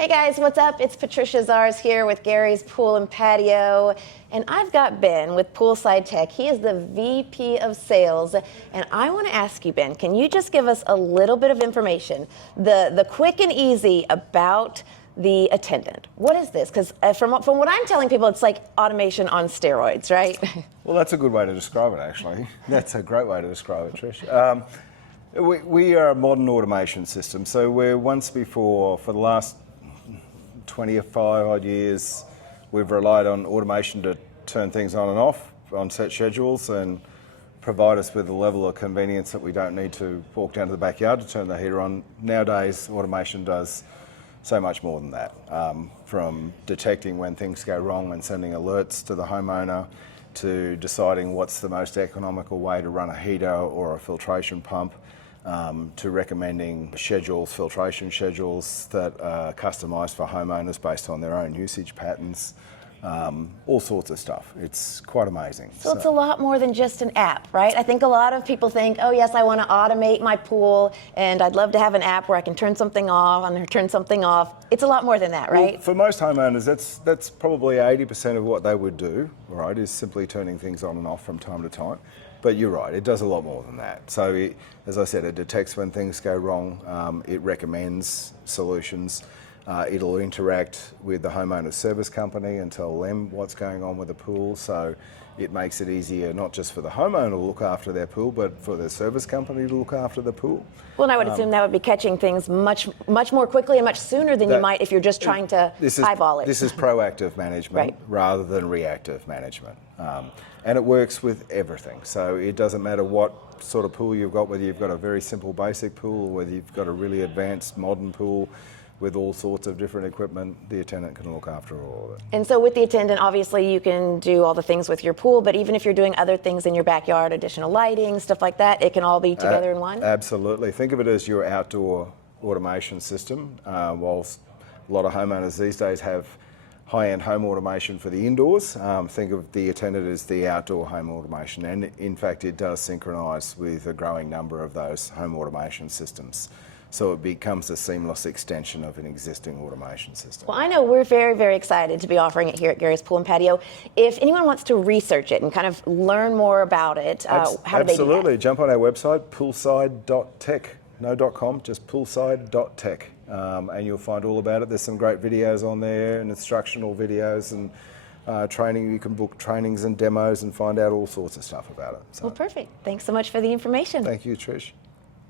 Hey guys, what's up? It's Patricia Zars here with Gary's Pool and Patio. And I've got Ben with Poolside Tech. He is the VP of Sales. And I want to ask you, Ben, can you just give us a little bit of information, the quick and easy about the Attendant? What is this? Because from what I'm telling people, it's like automation on steroids, right? Well, that's a good way to describe it, actually. That's a great way to describe it, Trish. We are a modern automation system. So we're once before, for the last 25 odd years, we've relied on automation to turn things on and off on set schedules and provide us with a level of convenience that we don't need to walk down to the backyard to turn the heater on. Nowadays, automation does so much more than that, from detecting when things go wrong and sending alerts to the homeowner, to deciding what's the most economical way to run a heater or a filtration pump, to recommending filtration schedules that are customised for homeowners based on their own usage patterns, all sorts of stuff. It's quite amazing. So it's a lot more than just an app, right? I think a lot of people think, oh yes, I want to automate my pool and I'd love to have an app where I can turn something on and turn something off. It's a lot more than that, right? Well, for most homeowners, that's probably 80% of what they would do, right, is simply turning things on and off from time to time. But you're right, it does a lot more than that. So, as I said, it detects when things go wrong, it recommends solutions, it'll interact with the homeowner's service company and tell them what's going on with the pool. So it makes it easier not just for the homeowner to look after their pool, but for the service company to look after the pool. Well, and I would assume that would be catching things much more quickly and much sooner than you might if you're just trying to eyeball it. This is proactive management rather than reactive management. And it works with everything. So it doesn't matter what sort of pool you've got, whether you've got a very simple basic pool or whether you've got a really advanced modern pool with all sorts of different equipment, the Attendant can look after all of it. And so with the Attendant, obviously you can do all the things with your pool, but even if you're doing other things in your backyard, additional lighting, stuff like that, it can all be together in one? Absolutely. Think of it as your outdoor automation system. Whilst a lot of homeowners these days have high-end home automation for the indoors, think of the Attendant as the outdoor home automation. And in fact, it does synchronise with a growing number of those home automation systems. So it becomes a seamless extension of an existing automation system. Well, I know we're very, very excited to be offering it here at Gary's Pool and Patio. If anyone wants to research it and kind of learn more about it, how do they do that? Absolutely. Jump on our website, poolside.tech. No .com, just poolside.tech. And you'll find all about it. There's some great videos on there and instructional videos and training. You can book trainings and demos and find out all sorts of stuff about it. So. Well, perfect. Thanks so much for the information. Thank you, Trish.